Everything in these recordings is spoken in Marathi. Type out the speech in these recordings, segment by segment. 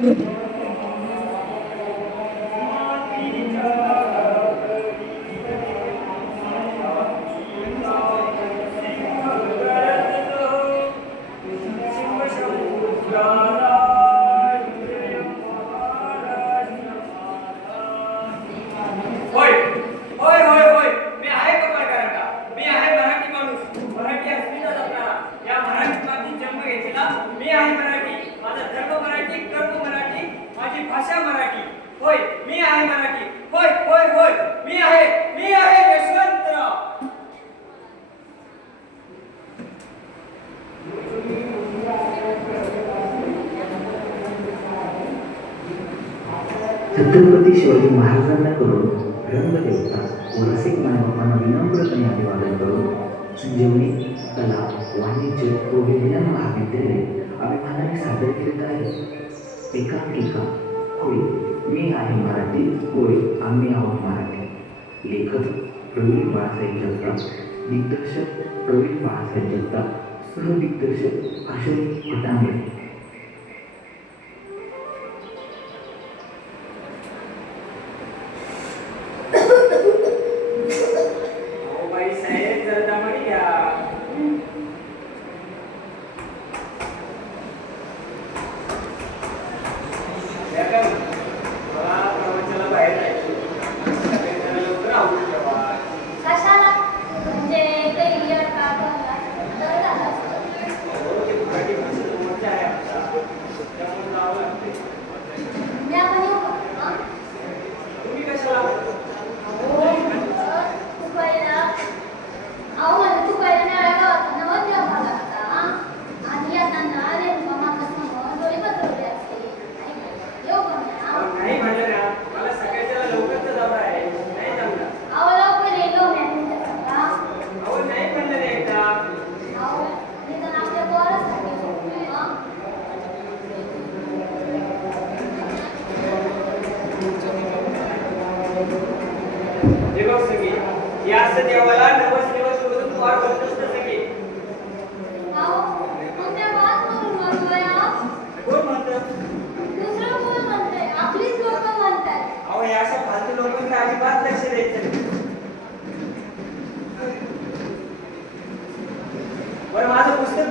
Obrigado. होय, मी आहे मराठी. होय होय होय, मी आहे मी आहे यशवंतराव छत्रपती शिवाजी महाराजांकडून रंगदेवता मानसिक मानवांना विनम्रपणे अभिवादन करून संजीवनी, कला, वाणिज्य, व विज्ञान महाविद्यालय अभिमानाने सादर आहे होय. मी आहे मराठी होय. आम्ही आहोत मराठी. लेखक प्रवीण बाळासाहेब जगताप दिग्दर्शक Pravin Balasaheb Jagtap सहदिग्दर्शक Ashok पटांगणे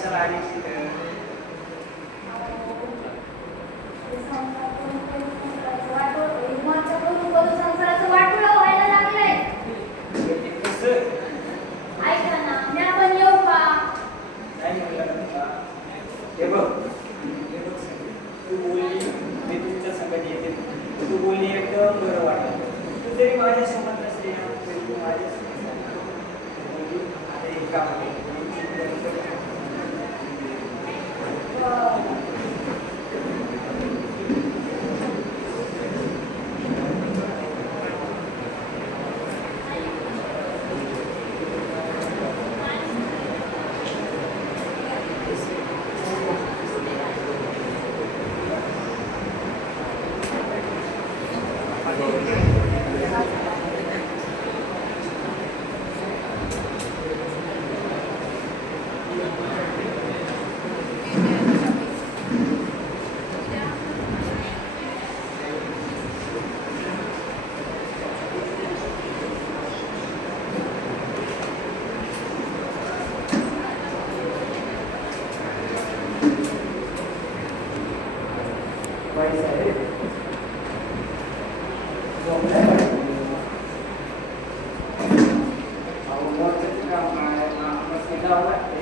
Sir Ali's uh, 我们这个买啊，我们现在。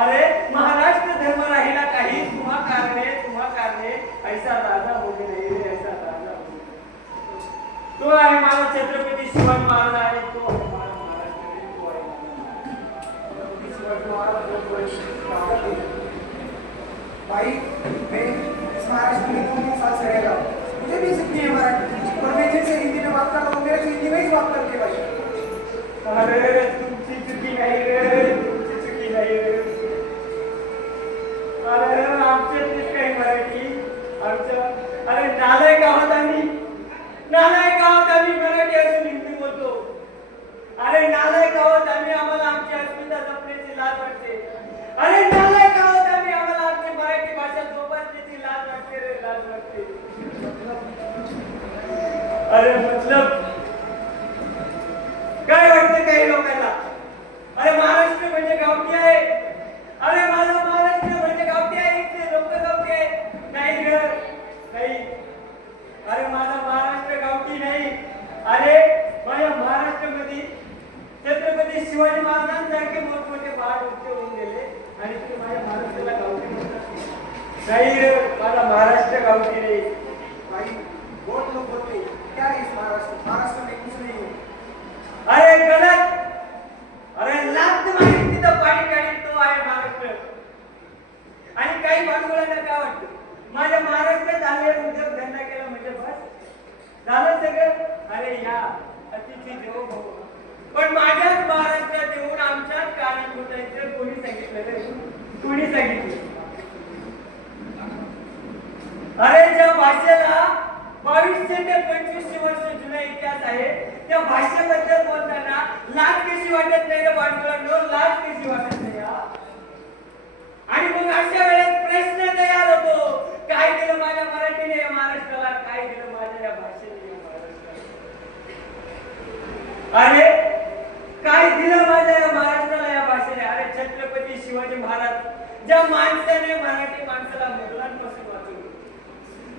अरे महाराष्ट्र धर्म राहिला काही? तुम्हा कारणे तुम्हा कारणे. ऐसा राजा हो रे ऐसा राजा तो आहे माझा छत्रपती शिवाजी महाराज आहे तो आहे माझा महाराष्ट्र. भाई मैं इस महाराष्ट्र में मुझे भी है मराठी मैं हिंदी में बात कर रहा हूँ मेरे से हिंदी में ही बात करते भाई अरे तुमची चुकी नाही रे तुमची चुकी नाही रे अरे आमच्यातलीच काही मराठी आमच्या अरे नालाय गावात आम्ही. नालाय गावात आम्ही मराठी असून हिंदी बोलतो. अरे नालाय गावात आम्ही आम्हाला आमची अस्मिता जपण्याची लाज वाटते. अरे नालाय गावात आम्ही आम्हाला आमची मराठी भाषा जोपासण्याची लाज वाटते रे लाज वाटते. अरे मतलब काय वाटतं काही लोकांना अरे महाराष्ट्र म्हणजे गावठी आहे अरे माझा महाराष्ट्र म्हणजे गावठी आहे इथले लोक गावठी आहे नाही ग नाही अरे माझा महाराष्ट्र गावठी नाही अरे माझ्या महाराष्ट्रामध्ये छत्रपती शिवाजी महाराजांसारखे मोठमोठे पहाड उच्च होऊन गेले आणि तुम्ही माझ्या महाराष्ट्राला गावठी म्हणता माझा महाराष्ट्र गावठी रे. भाई बहुत लोग बोलते क्या है इस महाराष्ट्र महाराष्ट्र में कुछ नहीं है अरे गलत! अरे लात मारी तिथं पाणी काढी तो आहे महाराष्ट्र. आणि काही भांडवलांना काय वाटतं? माझ्या महाराष्ट्रात आले उद्योग धंदा केला म्हणजे बस. झालं सगळं? अरे या अतिथी देवो भाऊ. पण माझ्याच महाराष्ट्रात येऊन आमच्याच कानात घुसायचं कोणी सांगितलं रे कोणी सांगितलं अरे ज्या भाषेला बावीसशे ते पंचवीसशे वर्ष जुना इतिहास आहे. त्या भाषेबद्दल बोलताना लाज कशी वाटत नाही रे बाळमुलांनो लाज कशी वाटत नाही आणि मग अशा वेळेस प्रश्न तयार होतो. काय दिलं माझ्या मराठीने या महाराष्ट्राला? काय दिलं माझ्या या भाषेने या महाराष्ट्राला? अरे काय दिलं माझ्या या महाराष्ट्राला या भाषेने? अरे छत्रपती शिवाजी महाराज. ज्या माणसाने मराठी माणसाला मुघलांपासून वाचवलं.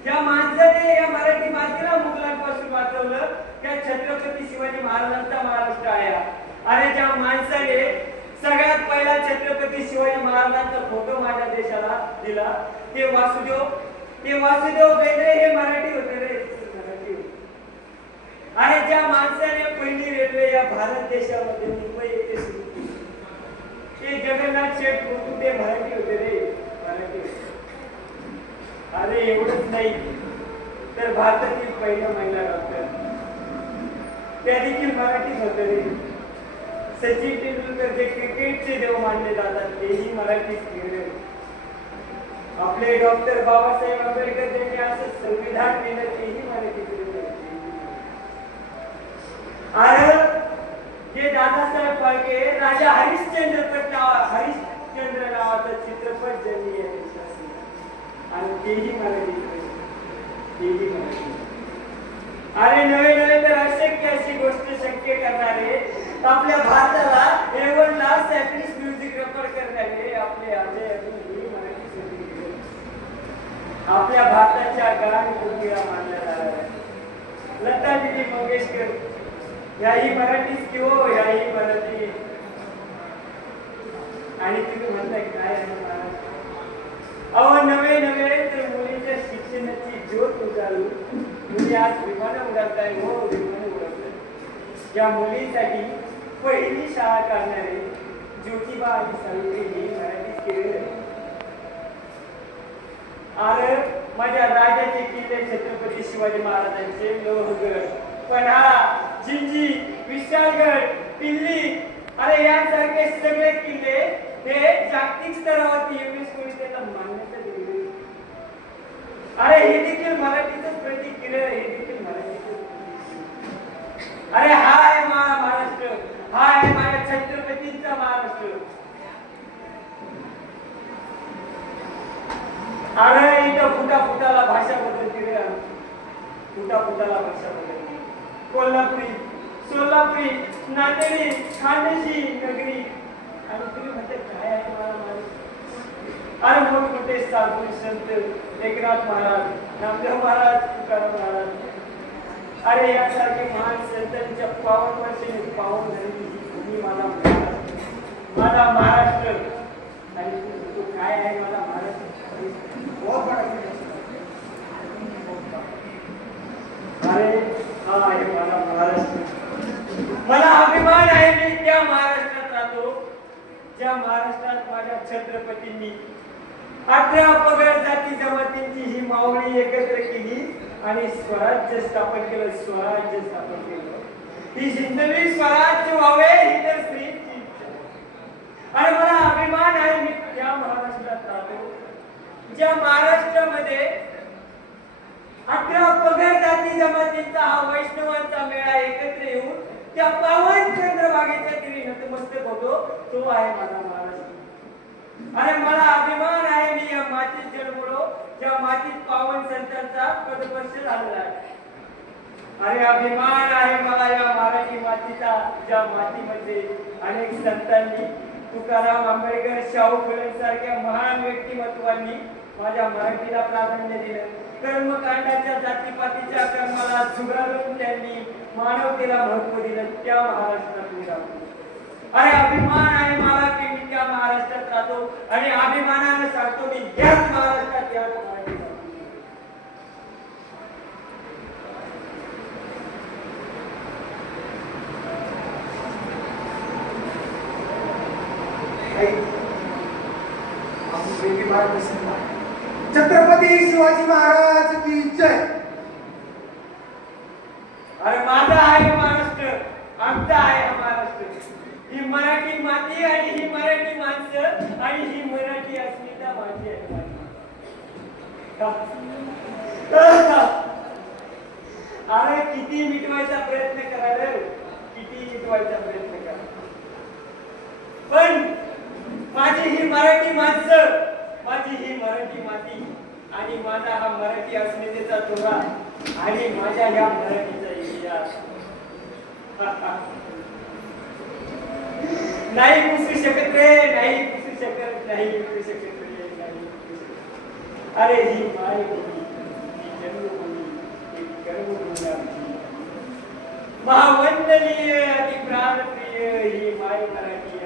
ज्या माणसाने या मराठी मातीला मुघलांपासून वाचवलं त्या छत्रपती शिवाजी महाराजांचा महाराष्ट्र आहे. हा. अरे ज्या माणसाने सगळ्यात पहिला छत्रपती शिवाजी महाराजांचा फोटो माझ्या देशाला दिला ते वासुदेव ते वासुदेव बेंद्रे हे मराठी होते रे. मराठी ज्या माणसाने पहिली रेल्वे या भारत देशामध्ये मुंबई येथे सुरू केली. ते जगन्नाथ शेठ मुर्मू ते मराठी होते रे. मराठी अरे एवढंच नाही. तर भारतातील पहिल्या महिला डॉक्टर त्या देखील मराठीच होते रे सचिन तेंडुलकर जे क्रिकेटचे देव मानले जातात तेही मराठीच खेळले आपले डॉक्टर बाबासाहेब आंबेडकर ज्यांनी असं संविधान केलं तेही मराठीत लिहिलं. अरे जे दादासाहेब फाळके राजा हरिश्चंद्र पट नावा हरिश्चंद्र नावाचा चित्रपट ज्यांनी या. आणि तेही मराठीत लिहिलं. तेही आणि नवे नवे तर अशक्य अशी गोष्ट शक्य करणारे आपल्या भारताला एवढला सॅपनीस म्युझिक रेकॉर्ड करणारे आपले अजय मराठी संगीत आपल्या भारताच्या गान मानल्या जाणार लता दिदी मंगेशकर याही मराठीच की हो याही मराठी. आणि तुम्ही म्हणताय काय अहो नवे नवे मुलीच्या शिक्षणाची ज्योत उजाळू मुली आज विमानं उडवताय हो विमानं उडवताय या मुलीसाठी पहिली शाळा काढणारे ज्योतिबा आणि सावित्री ही मराठीत केलेलं आहे अरे माझ्या राजाचे किल्ले छत्रपती शिवाजी महाराजांचे लोहगड. पन्हाळा जिंजी विशालगड दिल्ली अरे यासारखे सगळे किल्ले हे जागतिक स्तरावरती युनेस्को त्यांना मान अरे हे देखील मराठीच प्रतीक केलं हे देखील मराठीच अरे हा आहे माझा महाराष्ट्र. हा आहे माझ्या छत्रपतींचा महाराष्ट्र. अरे इथं फुटा फुटाला भाषा बदलते रे. फुटा फुटाला भाषा बदलते कोल्हापुरी सोलापुरी नांदेडी खानदेशी नगरी. आणि तुम्ही म्हणते काय आहे मला अरे मोठमोठे साधू संत. एकनाथ महाराज नामदेव महाराज तुकाराम महाराज. अरे यासारखे महान संतांच्या पावन वर्षी पावन झालेली भूमी मला माझा महाराष्ट्र आणि तो काय आहे मला महाराष्ट्र हो, अरे हा आहे माझा महाराष्ट्र मला अभिमान आहे मी त्या महाराष्ट्रात राहतो ज्या महाराष्ट्रात माझ्या छत्रपतींनी अठरा पगड जाती जमातींची ही मावळी एकत्र केली आणि स्वराज्य स्थापन केलं स्वराज्य स्थापन केलं. ही हिंदवी स्वराज्य व्हावे ही तर स्त्रीची आणि मला अभिमान आहे मी ज्या महाराष्ट्रात राहतो. ज्या महाराष्ट्रामध्ये अठरा पगड जाती जमातींचा हा वैष्णवांचा मेळा एकत्र येऊन त्या पावन चंद्रभागेच्या तिरी नतमस्तक होतो तो आहे माझा महाराष्ट्र. अरे मला अभिमान आहे मी या मातीत जन्मलो ज्या मातीत पावन संतांचा पदस्पर्श झालेला आहे. अरे अभिमान आहे मला या मराठी मातीचा ज्या मातीमध्ये अनेक संतांनी तुकाराम आंबेडकर शाहू फुलेंसारख्या महान व्यक्तिमत्वांनी माझ्या मराठीला प्राधान्य दिलं. कर्मकांडाच्या जातीपातीच्या कर्माला झुगारून त्यांनी मानवतेला महत्त्व दिलं त्या महाराष्ट्रात मी राहतो अरे अभिमान आहे मला की मी त्या महाराष्ट्रात राहतो आणि अभिमानाने सांगतो मी याच महाराष्ट्रात या छत्रपती शिवाजी महाराज की जय अरे माझा आहे महाराष्ट्र आमचा आहे हा महाराष्ट्र ही मराठी माती आणि ही मराठी माणसं आणि ही मराठी अस्मिता माझी आहे अरे किती मिटवायचा प्रयत्न करा रे शिकवायचा प्रयत्न करा. पण माझी ही मराठी माणसं माझी ही मराठी माती आणि माझा हा मराठी अस्मितेचा तोरा आणि माझ्या या मराठीचा इतिहास. नाही पुसू शकत रे नाही पुसू शकत नाही पुसू शकत रे नाही अरे ही मायभूमी ही जन्मभूमी ही कर्मभूमी महावंदनीय अति प्राणप्रिय ही माय मराठी